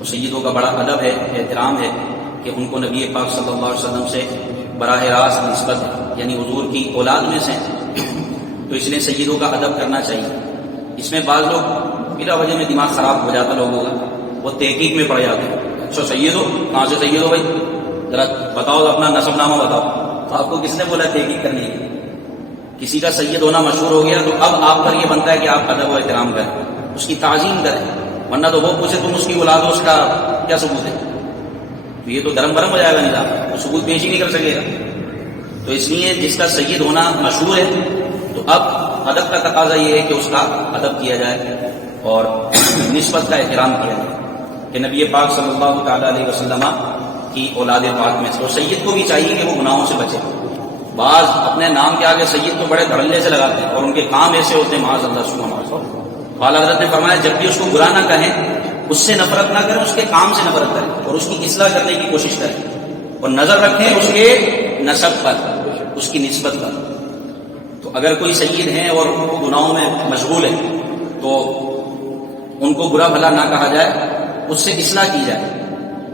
تو سیدوں کا بڑا ادب ہے، احترام ہے کہ ان کو نبی پاک صلی اللہ علیہ وسلم سے براہ راست نسبت ہے، یعنی حضور کی اولاد میں سے تو اس لیے سیدوں کا ادب کرنا چاہیے۔ اس میں بعض لوگ بلا وجہ میں دماغ خراب ہو جاتا لوگوں کا، وہ تحقیق میں پڑ جاتے ہیں، اچھا سید ہو، کہاں سے سید ہو بھائی، ذرا بتاؤ اپنا نسب نامہ بتاؤ۔ تو آپ کو کس نے بولا تحقیق کرنے کی؟ کسی کا سید ہونا مشہور ہو گیا تو اب آپ پر یہ بنتا ہے کہ آپ ادب و احترام کریں، اس کی تعظیم کریں، ورنہ تو وہ پوچھے تم اس کی اولاد ہو، اس کا کیا ثبوت ہے؟ تو یہ تو گرم برم ہو جائے گا نظام، وہ ثبوت پیش ہی نہیں کر سکے گا۔ تو اس لیے جس کا سید ہونا مشہور ہے تو اب ادب کا تقاضا یہ ہے کہ اس کا ادب کیا جائے اور نسبت کا احترام کیا جائے کہ نبی پاک صلی اللہ تعالی علیہ وسلم کی اولاد پاک میں سے۔ اور سید کو بھی چاہیے کہ وہ گناہوں سے بچے۔ بعض اپنے نام کے آگے سید تو بڑے دھڑلے سے لگاتے ہیں اور ان کے کام ایسے ہوتے ہیں، معاذ اللہ سبحانہ وتعالی۔ اعلیٰ حضرت نے فرمایا جب بھی اس کو برا نہ کہیں، اس سے نفرت نہ کریں، اس کے کام سے نفرت کریں اور اس کی اصلاح کرنے کی کوشش کریں، اور نظر رکھیں اس کے نسب پر، اس کی نسبت پر۔ تو اگر کوئی سید ہیں اور وہ گناہوں میں مشغول ہے تو ان کو برا بھلا نہ کہا جائے، اس سے اصلاح کی جائے۔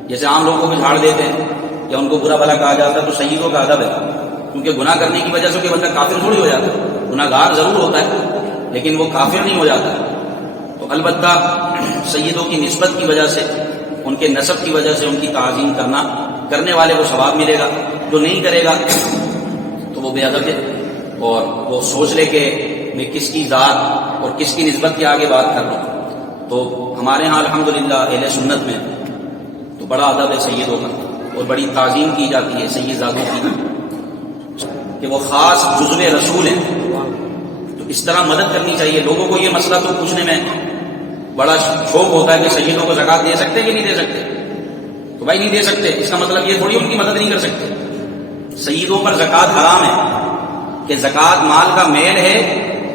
جیسے عام لوگوں کو جھاڑ دیتے ہیں یا ان کو برا بھلا کہا جاتا ہے، تو سیدوں کا ادب ہے، کیونکہ گناہ کرنے کی وجہ سے کہ بندہ کافر تھوڑی ہو جاتا ہے، گناہ گار ضرور ہوتا ہے لیکن وہ کافر نہیں ہو جاتا۔ تو البتہ سیدوں کی نسبت کی وجہ سے، ان کے نسب کی وجہ سے ان کی تعظیم کرنے والے کو ثواب ملے گا، جو نہیں کرے گا تو وہ بے ادب ہے اور وہ سوچ لے کہ میں کس کی ذات اور کس کی نسبت کے آگے بات کر رہا ہوں۔ تو ہمارے ہاں الحمدللہ اہل سنت میں تو بڑا ادب ہے سیدوں کا اور بڑی تعظیم کی جاتی ہے سید زادوں کی کہ وہ خاص جزو رسول ہیں۔ تو اس طرح مدد کرنی چاہیے لوگوں کو۔ یہ مسئلہ تو پوچھنے میں بڑا شوق ہوتا ہے کہ سیدوں کو زکوٰۃ دے سکتے کہ نہیں دے سکتے؟ تو بھائی نہیں دے سکتے، اس کا مطلب یہ تھوڑی ان کی مدد نہیں کر سکتے۔ سیدوں پر زکوٰۃ حرام ہے کہ زکوٰۃ مال کا میل ہے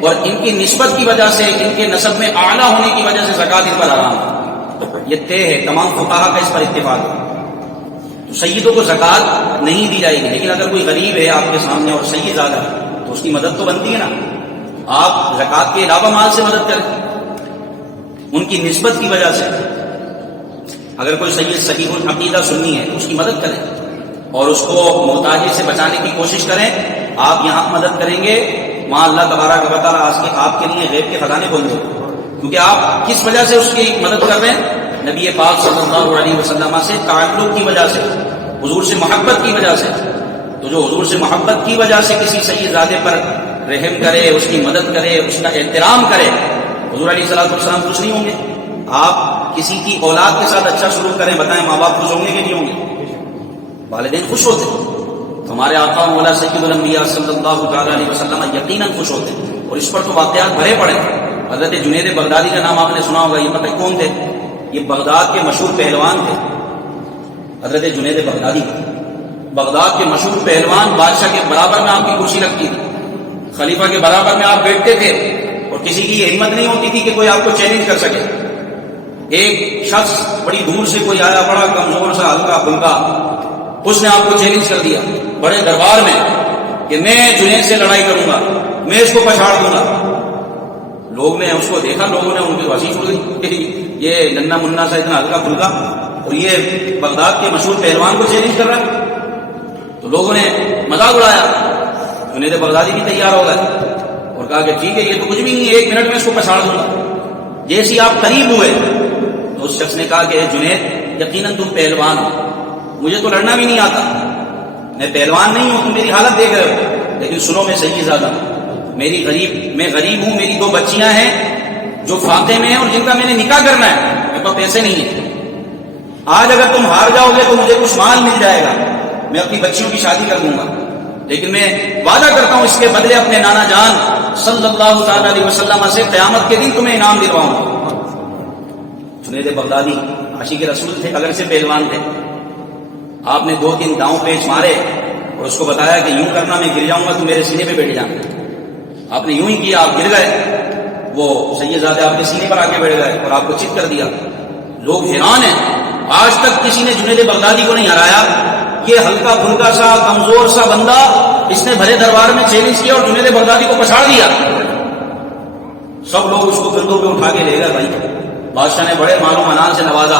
اور ان کی نسبت کی وجہ سے، ان کے نسب میں اعلیٰ ہونے کی وجہ سے زکوٰۃ ان پر حرام ہے، یہ طے ہے، تمام فقہا کا اس پر اتفاق ہے۔ تو سیدوں کو زکوٰۃ نہیں دی جائے گی، لیکن اگر کوئی غریب ہے آپ کے سامنے اور سید زیادہ ہے تو اس کی مدد تو بنتی ہے نا۔ آپ زکوٰۃ کے علاوہ مال سے مدد کریں ان کی نسبت کی وجہ سے۔ اگر کوئی سید صحیح العقیدہ سنی ہے تو اس کی مدد کریں اور اس کو محتاجی سے بچانے کی کوشش کریں۔ آپ یہاں مدد کریں گے، وہاں اللہ تبارک و تعالیٰ آپ کے لیے غیب کے خزانے کھول دیں، کیونکہ آپ کس وجہ سے اس کی مدد کر رہے ہیں؟ نبی پاک صلی اللہ علیہ وسلم سے تعلق کی وجہ سے، حضور سے محبت کی وجہ سے۔ تو جو حضور سے محبت کی وجہ سے کسی سید زادے پر رحم کرے، اس کی مدد کرے، اس کا احترام کرے، حضور علیہ السلام خوش نہیں ہوں گے؟ آپ کسی کی اولاد کے ساتھ اچھا سلوک کریں، بتائیں ماں باپ خوش ہوں گے کہ نہیں ہوں گے؟ والدین خوش ہوتے ہیں۔ تو ہمارے آقا مولا سید الانبیاء صلی اللہ تعالیٰ علیہ وسلم یقیناً خوش ہوتے ہیں، اور اس پر تو واقعات بھرے پڑے ہیں۔ حضرت جنید بغدادی کا نام آپ نے سنا ہوگا، یہ پتہ کون تھے؟ یہ بغداد کے مشہور پہلوان تھے، حضرت جنید بغدادی۔ بغداد کے مشہور پہلوان، بادشاہ کے برابر میں آپ کی کرسی لگتی تھی، خلیفہ کے برابر میں آپ بیٹھتے تھے اور کسی کی یہ ہمت نہیں ہوتی تھی کہ کوئی آپ کو چیلنج کر سکے۔ ایک شخص بڑی دور سے کوئی آیا، بڑا کمزور سا، ہلکا پھلکا، اس نے آپ کو چیلنج کر دیا بڑے دربار میں کہ میں جنید سے لڑائی کروں گا، میں اس کو پچھاڑ دوں گا۔ لوگ نے اس کو دیکھا، لوگوں نے ان کی ہنسی چھوڑ دی، یہ ننا منا سا اتنا ہلکا پھلکا اور یہ بغداد کے مشہور پہلوان کو چیلنج کر رہا ہے۔ تو لوگوں نے مذاق اڑایا، جنید بغدادی بھی تیار ہو گئے اور کہا کہ ٹھیک ہے، یہ تو کچھ بھی نہیں ہے، 1 منٹ میں اس کو پچھاڑ دوں گا۔ جیسے آپ قریب ہوئے تو اس شخص نے کہا کہ جنید یقیناً تم پہلوان ہو، مجھے تو لڑنا بھی نہیں آتا، میں پہلوان نہیں ہوں، تم میری حالت دیکھ رہے ہو، لیکن سنو میں سید زادہ ہوں، میں غریب ہوں، میری 2 بچیاں ہیں جو فاقے میں ہیں اور جن کا میں نے نکاح کرنا ہے، میرے پاس پیسے نہیں ہیں۔ آج اگر تم ہار جاؤ گے تو مجھے کچھ مال مل جائے گا، میں اپنی بچیوں کی شادی کر دوں گا، لیکن میں وعدہ کرتا ہوں اس کے بدلے اپنے نانا جان صلی اللہ تعالی علیہ وسلم سے قیامت کے دن تمہیں انعام دلواؤں گا۔ جنید بغدادی عاشق رسول تھے، اگر سے پہلوان تھے۔ آپ نے 2-3 داؤں پیچ مارے اور اس کو بتایا کہ یوں کرنا، میں گر جاؤں گا تو میرے سینے پہ بیٹھ جانا۔ آپ نے یوں ہی کیا، آپ گر گئے، وہ سید زادے آپ کے سینے پر آ کے بیٹھ گئے اور آپ کو چت کر دیا۔ لوگ حیران ہیں، آج تک کسی نے جنید بغدادی کو نہیں ہرایا، یہ ہلکا پھلکا سا کمزور سا بندہ، اس نے بھرے دربار میں چیلنج کیا اور جنید بغدادی کو پچھاڑ دیا۔ سب لوگ اس کو کندھوں پہ اٹھا کے لے گئے۔ بھائی بادشاہ نے بڑے مال و منال سے نوازا،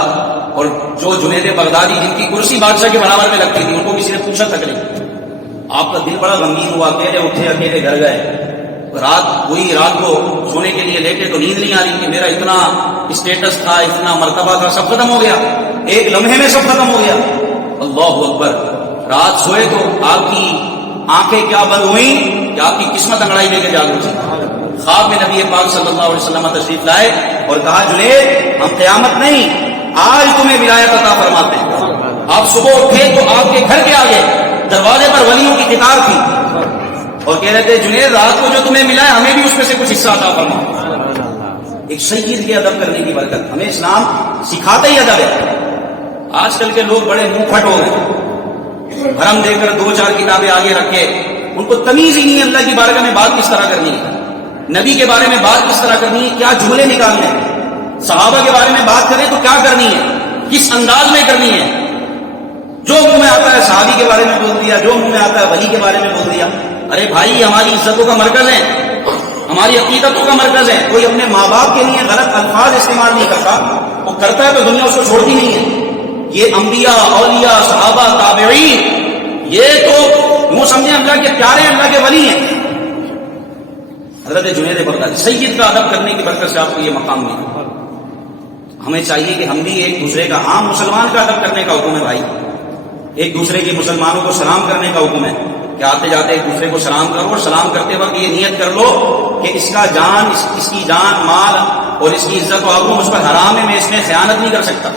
اور جو جنید بغدادی جن کی کرسی بادشاہ کے برابر میں لگتی تھی، ان کو کسی نے پوچھا تک نہیں. آپ کا دل بڑا غمگین ہوا، اکیلے اٹھے، اکیلے گھر گئے. رات کو سونے کے لیے لیٹے تو نیند نہیں آ رہی کہ میرا اتنا اسٹیٹس تھا، اتنا مرتبہ تھا، سب ختم ہو گیا، ایک لمحے میں سب ختم ہو گیا. اللہ اکبر. رات سوئے تو آپ کی آنکھیں کیا بند ہوئیں کہ آپ کی قسمت انگڑائی لے کے جاگ اٹھی. خواب میں نبی پاک صلی اللہ علیہ وسلم تشریف لائے اور کہا جنید ہم قیامت نہیں، آج تمہیں ولایت عطا فرماتے ہیں. آپ صبح اٹھے تو آپ کے گھر کے آگے دروازے پر ولیوں کی قطار تھی اور کہہ رہے تھے جنید رات کو جو تمہیں ملا ہے ہمیں بھی اس میں سے کچھ حصہ عطا فرما. ایک سید کے ادب کرنے کی برکت ہمیں اسلام سکھاتا ہی ادب ہے. آج کل کے لوگ بڑے منہ پھٹ ہو گئے، بھرم دے کر 2-4 کتابیں آگے رکھے، ان کو تمیز ہی نہیں ہے اللہ کی بارگاہ میں بات کس طرح کرنی ہے، نبی کے بارے میں بات کس طرح کرنی ہے، کیا جملے نکالنے ہیں، صحابہ کے بارے میں بات کریں تو کیا کرنی ہے، کس انداز میں کرنی ہے. جو منہ میں آتا ہے صحابی کے بارے میں بول دیا، جو منہ میں آتا ہے ولی کے بارے میں بول دیا. ارے بھائی ہماری عزتوں کا مرکز ہے، ہماری عقیدتوں کا مرکز ہے. کوئی اپنے ماں باپ کے لیے غلط الفاظ استعمال نہیں کرتا، وہ کرتا ہے تو دنیا اس کو چھوڑتی نہیں ہے. یہ انبیاء، اولیاء، صحابہ، تابعین، یہ تو یوں سمجھیں اللہ کے پیارے، اللہ کے ولی ہیں. حضرت جنید بغدادی سید کا ادب کرنے کی برکت سے آپ کو یہ مقام ملا. ہمیں چاہیے کہ ہم بھی ایک دوسرے کا، عام مسلمان کا ادب کرنے کا حکم ہے بھائی. ایک دوسرے کے مسلمانوں کو سلام کرنے کا حکم ہے کہ آتے جاتے ایک دوسرے کو سلام کرو، اور سلام کرتے وقت یہ نیت کر لو کہ اس کا جان، اس کی جان، مال اور اس کی عزت و آبرو مجھ پر حرام ہے، میں اس میں خیانت نہیں کر سکتا.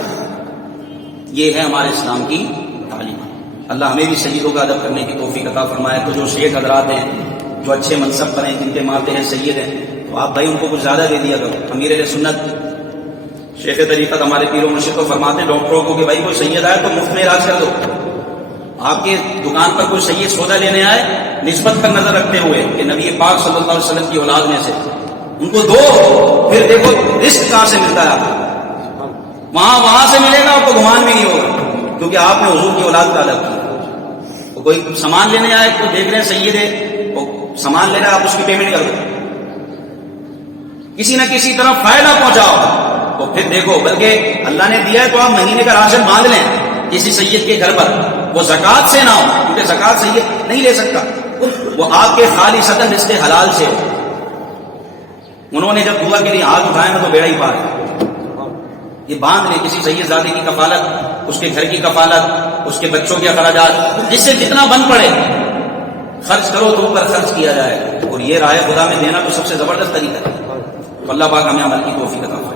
یہ ہے ہمارے اسلام کی تعلیم. اللہ ہمیں بھی سیدوں کا ادب کرنے کی توفیق عطا فرمائے. تو جو شیخ حضرات ہیں، جو اچھے منصب پر ہیں، جن کے ماتے ہیں سید ہیں، تو آپ بھائی ان کو کچھ زیادہ دے دیا کرو. امیر اہل سنت شیخ طریقت ہمارے پیر و مرشد کو فرماتے ہیں ڈاکٹروں کو کہ بھائی کوئی سید آئے تو مفت میں علاج کر دو. آپ کے دکان پر کوئی سید سودا لینے آئے، نسبت پر نظر رکھتے ہوئے کہ نبی پاک صلی اللہ علیہ وسلم کی اولاد میں سے ان کو دو، پھر دیکھو رزق کہاں سے ملتا ہے آپ کو. وہاں سے ملے گا، آپ کو گمان بھی نہیں ہوگا، کیونکہ آپ نے حضور کی اولاد کا ادب کیا. کوئی سامان لینے آئے تو دیکھ رہے ہیں سید ہے، وہ سامان لے رہا ہے، آپ اس کی پیمنٹ کر دو، کسی نہ کسی طرح فائدہ پہنچاؤ. تو پھر دیکھو، بلکہ اللہ نے دیا ہے تو آپ مہینے کا راشن باندھ لیں کسی سید کے گھر پر، وہ زکوٰۃ سے نہ ہو، کیونکہ زکوٰۃ سید نہیں لے سکتا، وہ آپ کے خالصتاً رزق حلال سے ہو. انہوں نے جب دعا کے لیے ہاتھ اٹھائے نا تو بیڑا ہی پار. یہ باندھ لیں کسی سید زادے کی کفالت، اس کے گھر کی کفالت، اس کے بچوں کے اخراجات، جس سے جتنا بن پڑے خرچ کرو تو اوپر خرچ کیا جائے. اور یہ رائے خدا میں دینا تو سب سے زبردست طریقہ ہے. اللہ پاک ہمیں عمل کی توفیق عطا فرمائے.